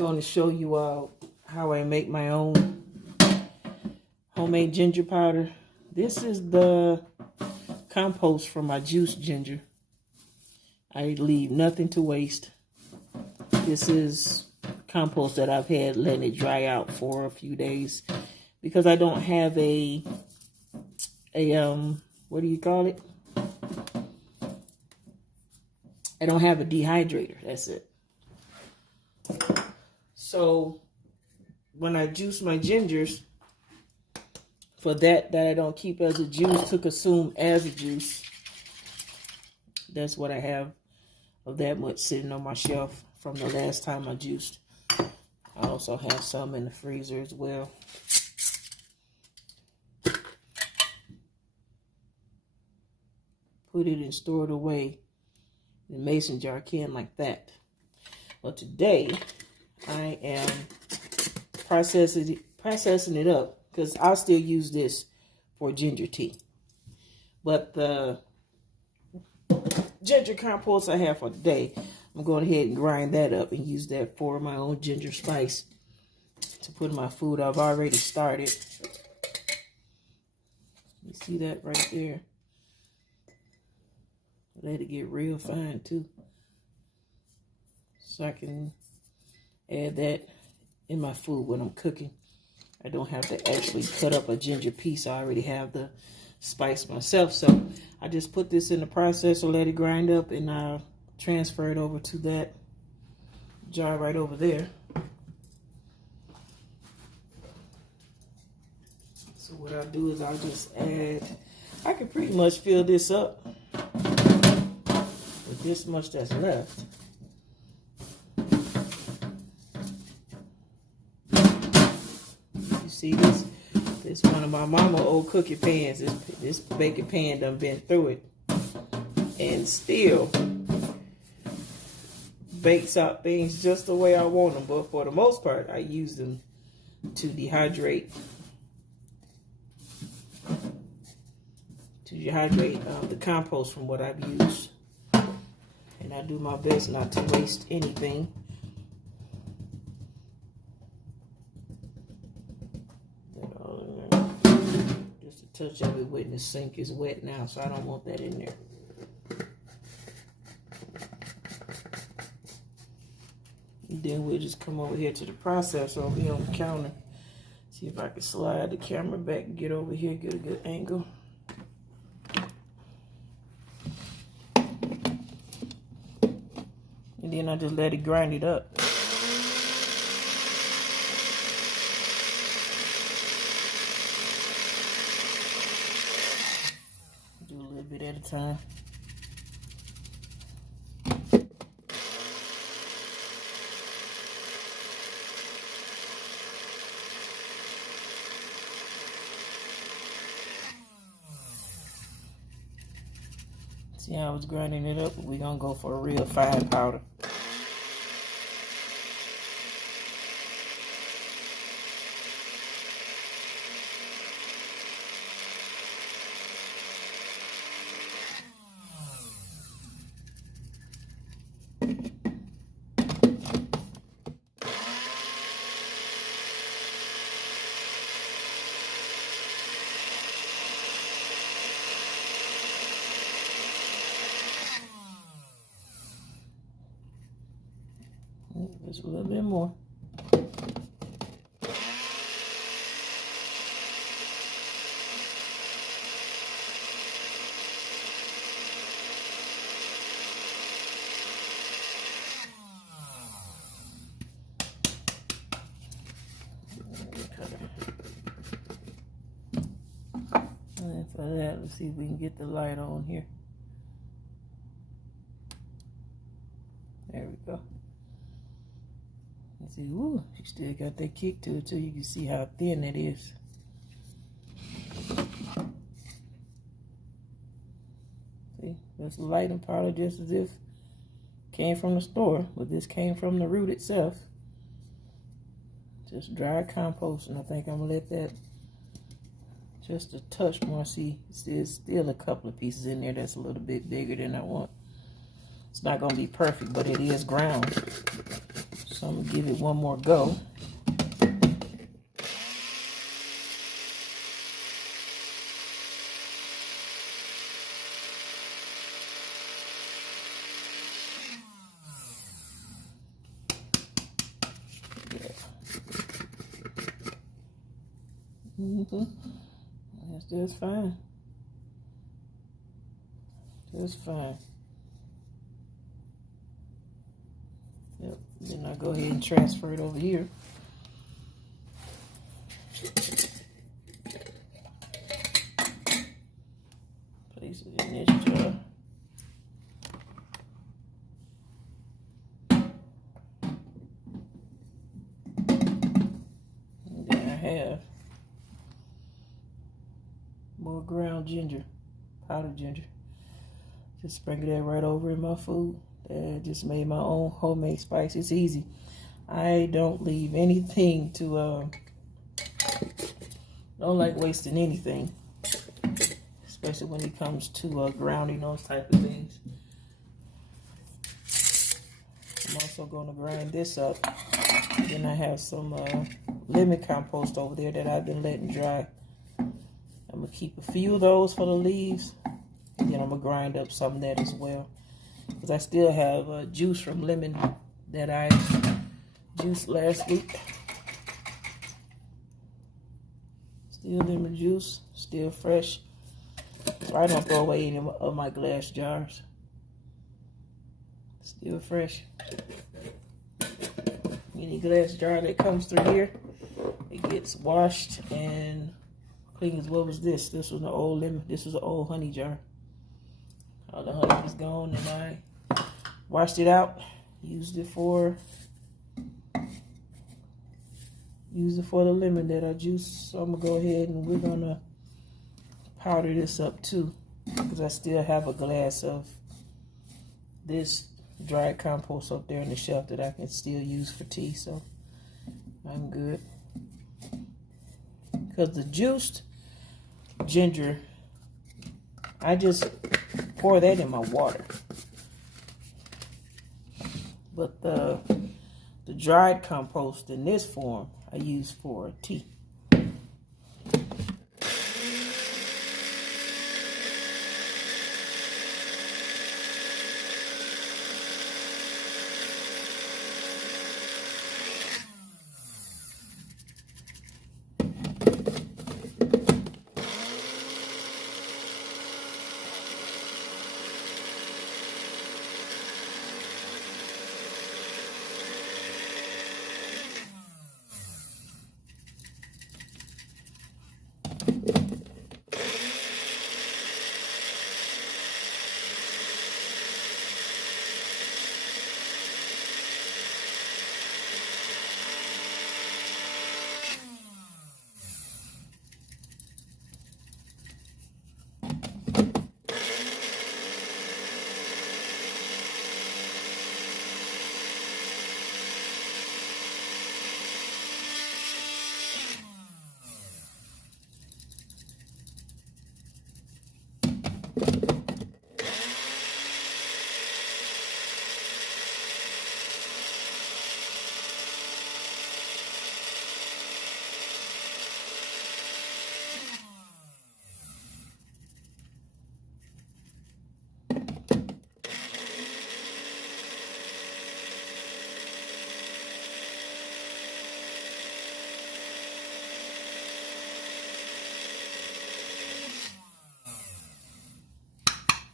going to show you how I make my own homemade ginger powder. This is the compost from my juiced ginger. I leave nothing to waste. This is compost that I've had letting it dry out for a few days because I don't have a what do you call it? I don't have a dehydrator. That's it. So when I juice my gingers, for that I don't keep as a juice to consume as a juice, that's what I have of that much sitting on my shelf from the last time I juiced. I also have some in the freezer as well. Put it and store it away in a mason jar can like that. Well, today I am processing it up because I'll still use this for ginger tea. But the ginger compost I have for today, I'm going ahead and grind that up and use that for my own ginger spice to put in my food. I've already started. You see that right there? Let it get real fine too. So I can add that in my food when I'm cooking. I don't have to actually cut up a ginger piece. I already have the spice myself. So I just put this in the processor, let it grind up, and I'll transfer it over to that jar right over there. So what I'll do is I'll just add, I can pretty much fill this up with this much that's left. You see this? This one of my mama old cooking pans. This baking pan done been through it and still bakes out things just the way I want them. But for the most part, I use them to dehydrate. The compost from what I've used. And I do my best not to waste anything. Just a touch of it when the sink is wet now, so I don't want that in there. And then we'll just come over here to the processor over here on the counter. See if I can slide the camera back and get over here, get a good angle. And then I just let it grind it up. Do a little bit at a time. See how I was grinding it up? We're gonna go for a real fine powder. Just a little bit more. And then for that, let's see if we can get the light on here. There we go. See, ooh, she still got that kick to it too. You can see how thin it is. See, that's lighting powder just as if came from the store, but this came from the root itself. Just dry compost, and I think I'm gonna let that just a touch more. See, there's still a couple of pieces in there that's a little bit bigger than I want. It's not gonna be perfect, but it is ground. So I'm gonna give it one more go. That's just fine. Just fine. Yep. Then I go ahead and transfer it over here. Place it in this jar. And then I have more ground ginger, powdered ginger. Just sprinkle that right over in my food. I just made my own homemade spice. It's easy. I don't leave anything to, don't like wasting anything. Especially when it comes to grounding those type of things. I'm also going to grind this up. Then I have some lemon compost over there that I've been letting dry. I'm going to keep a few of those for the leaves. And then I'm going to grind up some of that as well. Because I still have juice from lemon that I juiced last week. Still lemon juice, still fresh. So I don't throw away any of my glass jars. Still fresh. Any glass jar that comes through here, it gets washed and cleans. What was this? This was an old lemon. This was an old honey jar. All the honey was gone, and I washed it out. Used it for the lemon that I juiced. So I'm gonna go ahead and we're gonna powder this up too, because I still have a glass of this dried compost up there on the shelf that I can still use for tea. So I'm good. Because the juiced ginger, I just pour that in my water. But the dried compost in this form, I use for tea.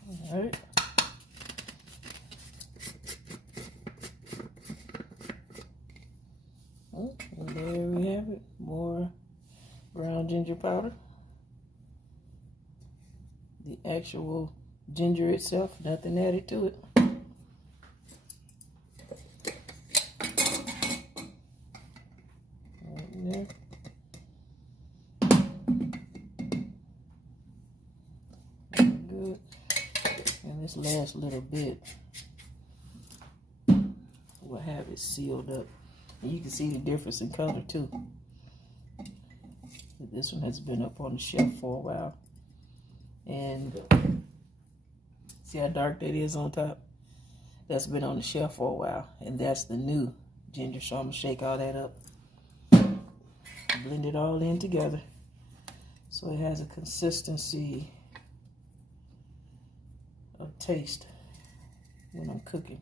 All right. And there we have it. More brown ginger powder. The actual ginger itself, nothing added to it. Right in there. Good. And this last little bit will have it sealed up. And you can see the difference in color too. This one has been up on the shelf for a while. And see how dark that is on top? That's been on the shelf for a while. And that's the new ginger, so I'm going to shake all that up. Blend it all in together so it has a consistency of taste when I'm cooking.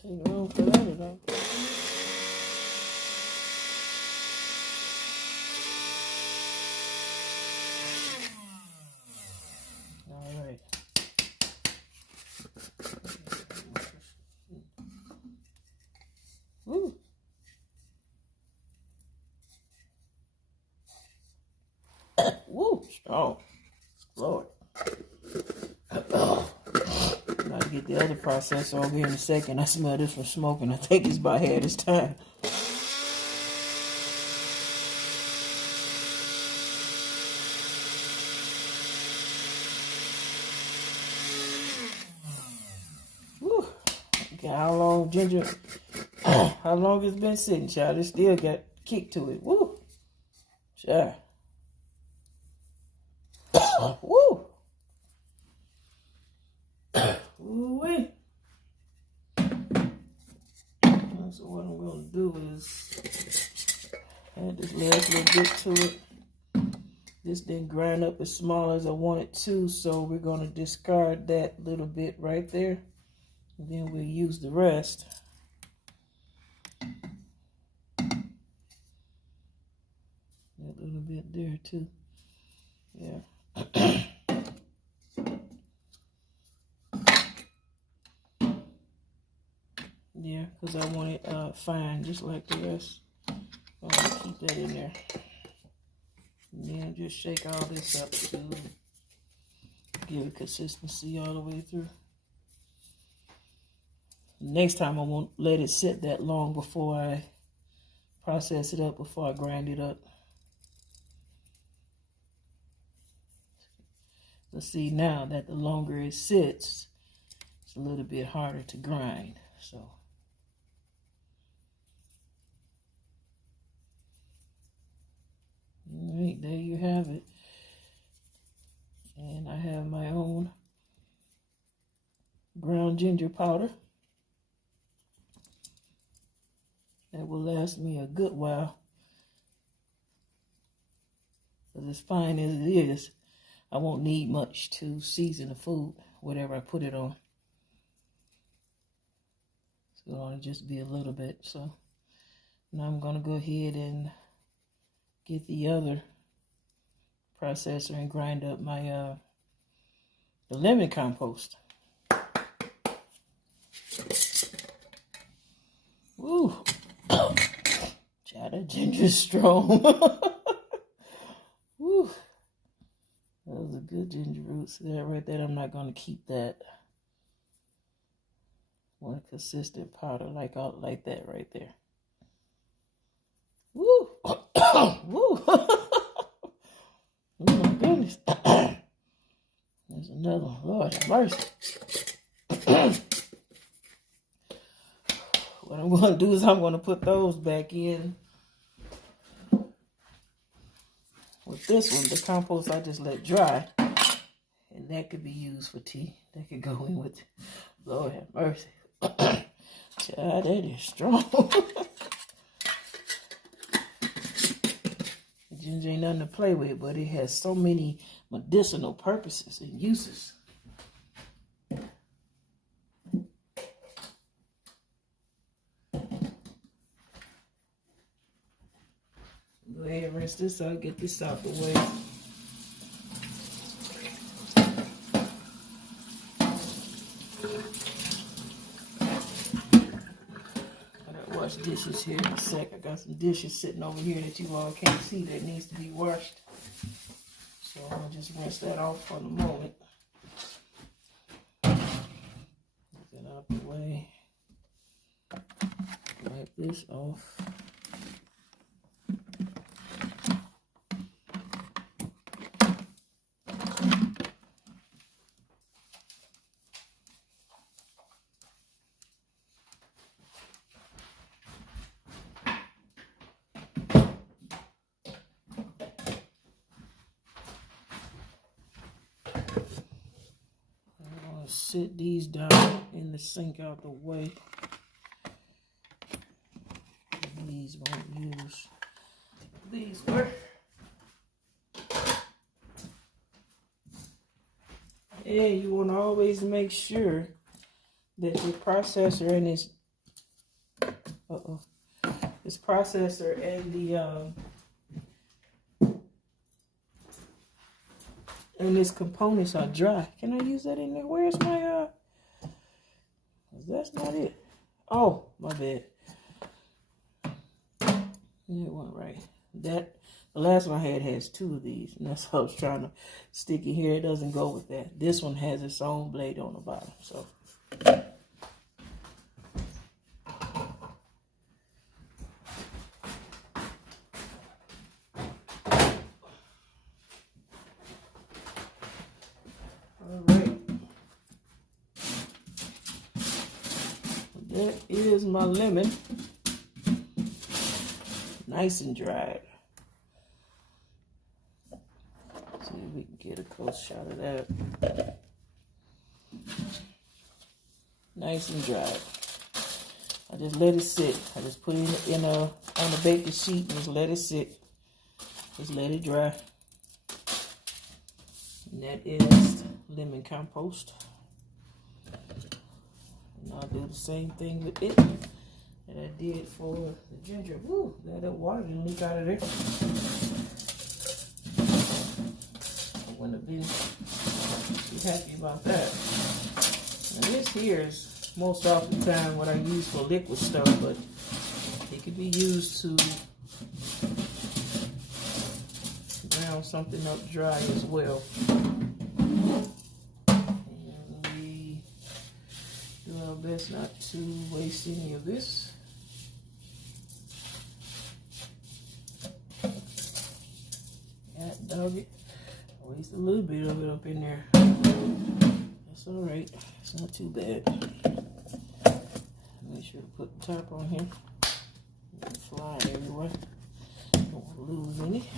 Take room for that at all. All right. Woo. Woo. Strong. Lord. About to get the other process over here in a second. I smell this from smoking. I think it's about here this time. Woo. Okay, how long ginger? How long it's been sitting, child? It still got kick to it. Woo. Child. Woo. Ooh-wee. So what I'm going to do is add this last little bit to it. This didn't grind up as small as I wanted to, so we're going to discard that little bit right there. And then we'll use the rest. That little bit there too. Yeah. Yeah, because I want it fine, just like the rest. I'm going to keep that in there. And then just shake all this up to give it consistency all the way through. Next time I won't let it sit that long before I process it up, before I grind it up. But see, now that the longer it sits, it's a little bit harder to grind. So. All right, there you have it. And I have my own ground ginger powder that will last me a good while. Because as fine as it is, I won't need much to season the food, whatever I put it on. It's going to just be a little bit. So now I'm going to go ahead and get the other processor and grind up my the lemon compost. Woo! Child, that ginger is strong. Woo! Those are good ginger roots. That right there, I'm not going to keep that. One consistent powder like that right there. Woo! Woo! Oh my goodness. There's another one. Lord have mercy. What I'm going to do is I'm going to put those back in. With this one, the compost I just let dry. And that could be used for tea. That could go in with, Lord have mercy. Child, that is strong. Ginger ain't nothing to play with, but it has so many medicinal purposes and uses. Go ahead and rinse this out, get this out the way. Wash dishes here in a sec. I got some dishes sitting over here that you all can't see that needs to be washed. So I'm going to just rinse that off for the moment. Get that out the way. Wipe this off. Sit these down in the sink out the way. These won't use these work. And you want to always make sure that your processor and this processor and the and its components are dry. Can I use that in there? Where's my that's not it. Oh, my bad. It went right. The last one I had has 2 of these, and that's why I was trying to stick it here. It doesn't go with that. This one has its own blade on the bottom, so. That is my lemon, nice and dried. See if we can get a close shot of that. Nice and dried. I just let it sit. I just put it in on the baking sheet and just let it sit. Just let it dry. And that is lemon compost. And I'll do the same thing with it that I did for the ginger. Woo, that water didn't leak out of there. I wouldn't have been too happy about that. And this here is most often the time what I use for liquid stuff, but it could be used to ground something up dry as well. Do our best not to waste any of this. God dog it. Waste a little bit of it up in there. That's alright. It's not too bad. Make sure to put the top on here. It's flying everywhere. Don't want to lose any.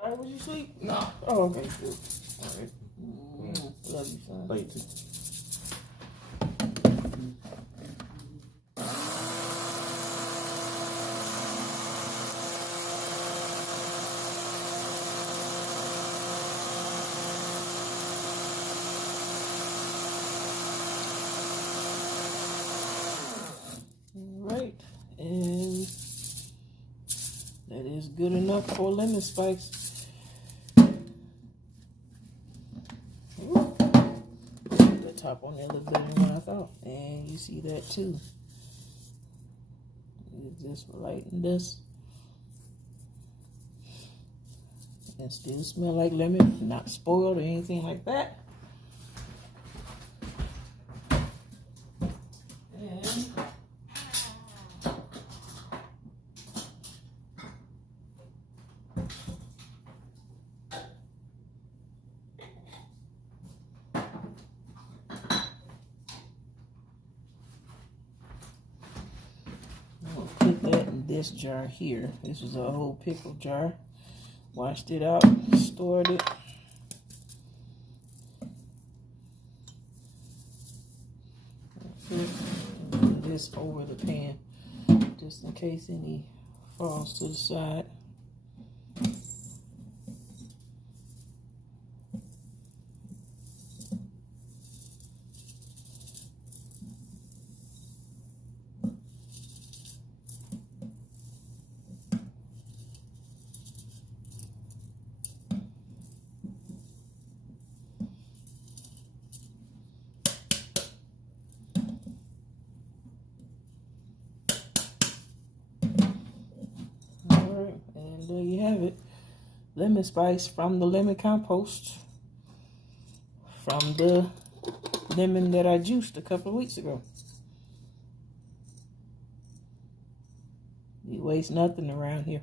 Alright, was you sleep? No. Oh, okay, good. Alright. Love you, son. Love you too. Alright, and that is good enough for lemon spice. Top on there look better than what I thought, and you see that too. Just lighten this. And still smell like lemon, not spoiled or anything like that. And I'll put that in this jar here. This was an old pickle jar. Washed it out, stored it. Put this over the pan, just in case any falls to the side. And there you have it. Lemon spice from the lemon compost. From the lemon that I juiced a couple of weeks ago. You waste nothing around here.